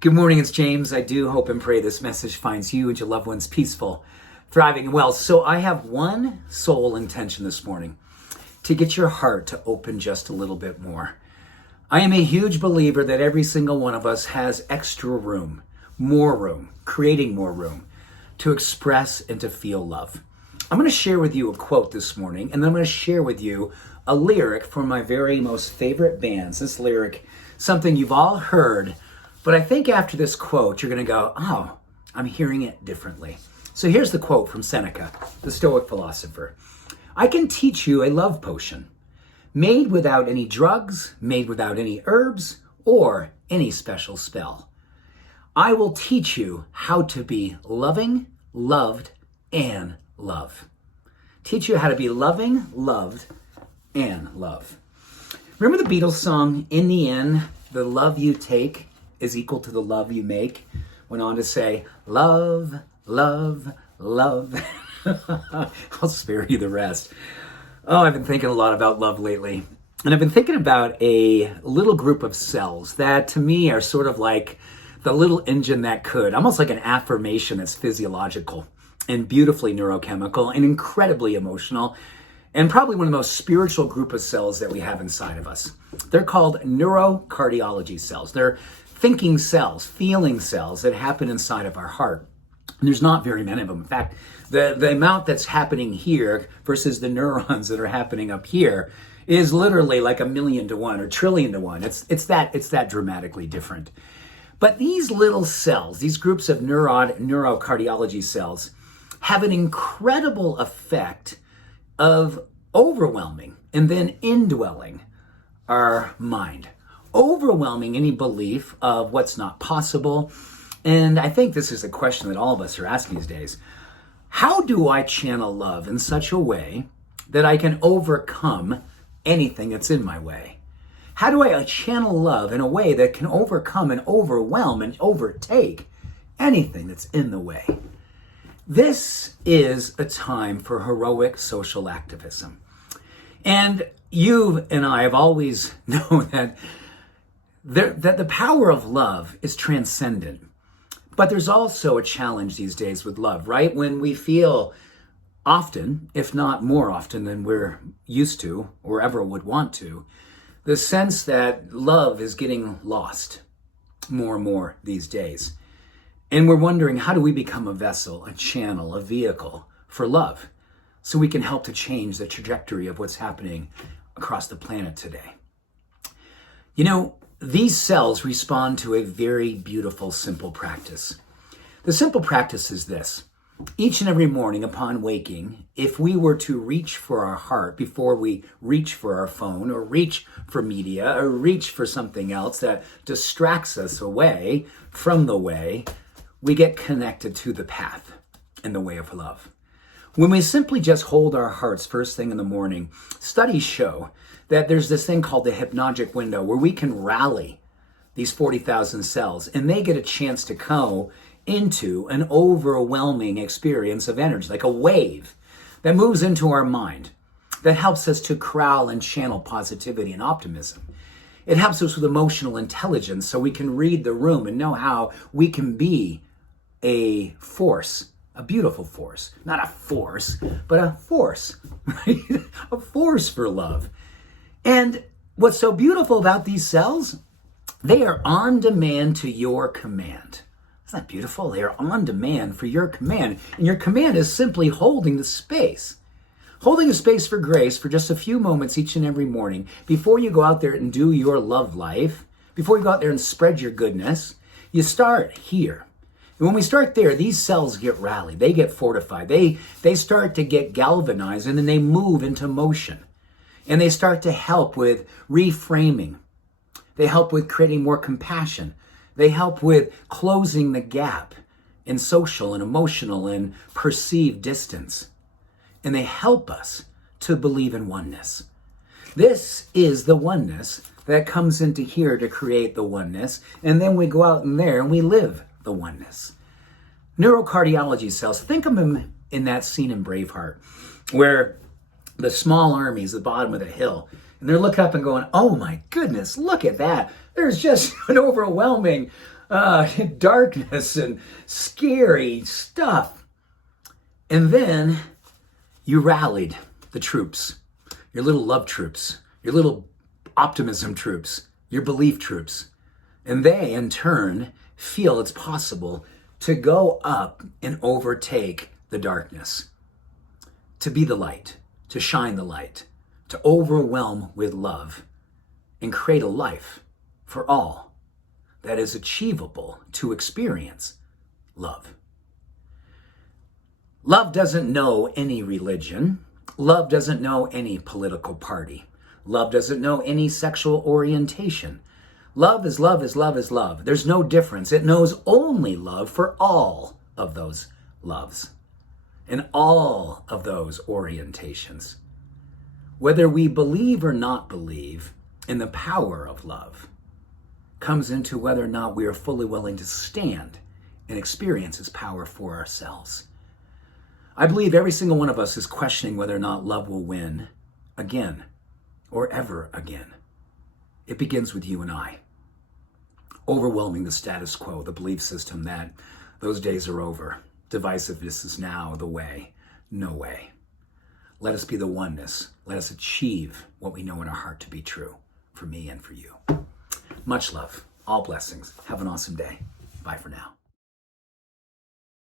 Good morning, it's James. I do hope and pray this message finds you and your loved ones peaceful, thriving, and well. So I have one sole intention this morning, to get your heart to open just a little bit more. I am a huge believer that every single one of us has extra room, creating more room to express and to feel love. I'm going to share with you a quote this morning, and then I'm going to share with you a lyric from my very most favorite bands. This lyric, something you've all heard, but I think after this quote, you're going to go, oh, I'm hearing it differently. So here's the quote from Seneca, the Stoic philosopher. I can teach you a love potion, made without any drugs, made without any herbs, or any special spell. I will teach you how to be loving, loved, and love. Teach you how to be loving, loved, and love. Remember the Beatles song, In the End, the love you take is equal to the love you make? Went on to say, love, love, love. I'll spare you the rest. Oh, I've been thinking a lot about love lately. And I've been thinking about a little group of cells that to me are sort of like the little engine that could, almost like an affirmation that's physiological and beautifully neurochemical and incredibly emotional, and probably one of the most spiritual group of cells that we have inside of us. They're called neurocardiology cells. They're thinking cells, feeling cells that happen inside of our heart. And there's not very many of them. In fact, the amount that's happening here versus the neurons that are happening up here is literally like 1,000,000 to 1 or 1,000,000,000 to 1. It's that dramatically different. But these little cells, these groups of neurocardiology cells, have an incredible effect of overwhelming and then indwelling our mind, overwhelming any belief of what's not possible. And I think this is a question that all of us are asking these days. How do I channel love in such a way that I can overcome anything that's in my way? How do I channel love in a way that can overcome and overwhelm and overtake anything that's in the way? This is a time for heroic social activism. And you and I have always known that the power of love is transcendent. But there's also a challenge these days with love, right? When we feel often, if not more often than we're used to or ever would want to, the sense that love is getting lost more and more these days. And we're wondering, how do we become a vessel, a channel, a vehicle for love so we can help to change the trajectory of what's happening across the planet today? You know, these cells respond to a very beautiful, simple practice. The simple practice is this. Each and every morning upon waking, if we were to reach for our heart before we reach for our phone or reach for media or reach for something else that distracts us away from the way, we get connected to the path and the way of love. When we simply just hold our hearts first thing in the morning, studies show that there's this thing called the hypnagogic window where we can rally these 40,000 cells and they get a chance to go into an overwhelming experience of energy, like a wave that moves into our mind, that helps us to corral and channel positivity and optimism. It helps us with emotional intelligence so we can read the room and know how we can be a force, a beautiful force, not a force, but a force, right? A force for love. And what's so beautiful about these cells, they are on demand to your command. Isn't that beautiful? They are on demand for your command. And your command is simply holding the space. Holding the space for grace for just a few moments each and every morning before you go out there and do your love life, before you go out there and spread your goodness, you start here. And when we start there, these cells get rallied. They get fortified. They start to get galvanized, and then they move into motion. And they start to help with reframing. They help with creating more compassion. They help with closing the gap in social and emotional and perceived distance. And they help us to believe in oneness. This is the oneness that comes into here to create the oneness. And then we go out in there and we live the oneness. Neurocardiology cells, think of them in that scene in Braveheart, where the small army is at the bottom of the hill, and they're looking up and going, oh my goodness, look at that. There's just an overwhelming darkness and scary stuff. And then you rallied the troops, your little love troops, your little optimism troops, your belief troops. And they, in turn, feel it's possible to go up and overtake the darkness, to be the light, to shine the light, to overwhelm with love, and create a life for all that is achievable to experience love. Love doesn't know any religion. Love doesn't know any political party. Love doesn't know any sexual orientation. Love is love is love is love. There's no difference. It knows only love for all of those loves and all of those orientations. Whether we believe or not believe in the power of love comes into whether or not we are fully willing to stand and experience its power for ourselves. I believe every single one of us is questioning whether or not love will win again or ever again. It begins with you and I. Overwhelming the status quo, the belief system that those days are over. Divisiveness is now the way. No way. Let us be the oneness. Let us achieve what we know in our heart to be true for me and for you. Much love. All blessings. Have an awesome day. Bye for now.